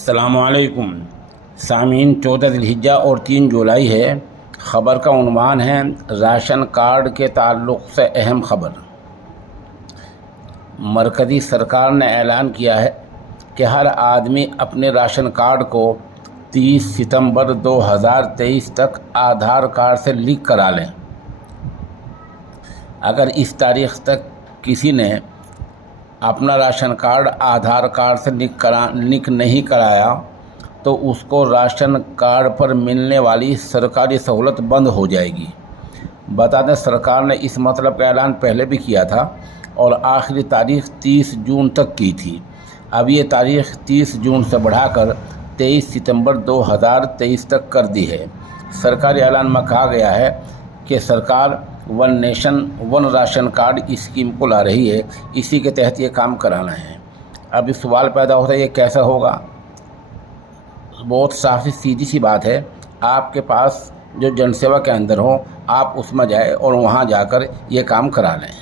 السلام علیکم سامعین، 14 ذی الحجہ اور 3 جولائی ہے۔ خبر کا عنوان ہے راشن کارڈ کے تعلق سے اہم خبر۔ مرکزی سرکار نے اعلان کیا ہے کہ ہر آدمی اپنے راشن کارڈ کو 30 ستمبر 2023 تک آدھار کارڈ سے لنک کرا لیں۔ اگر اس تاریخ تک کسی نے اپنا راشن کارڈ آدھار کارڈ سے لنک نہیں کرایا تو اس کو راشن کارڈ پر ملنے والی سرکاری سہولت بند ہو جائے گی۔ بتا دیں، سرکار نے اس مطلب کا اعلان پہلے بھی کیا تھا اور آخری تاریخ 30 جون تک کی تھی۔ اب یہ تاریخ 30 جون سے بڑھا کر 23 ستمبر 2023 تک کر دی ہے۔ سرکاری اعلان میں کہا گیا ہے کہ سرکار one nation one ration card scheme کو لا رہی ہے، اسی کے تحت یہ کام کرانا ہے۔ اب یہ سوال پیدا ہوتا ہے یہ کیسا ہوگا؟ بہت صاف سیدھی سی بات ہے، آپ کے پاس جو جن سیوا کے اندر ہو آپ اس میں جائیں اور وہاں جا کر یہ کام کرا لیں۔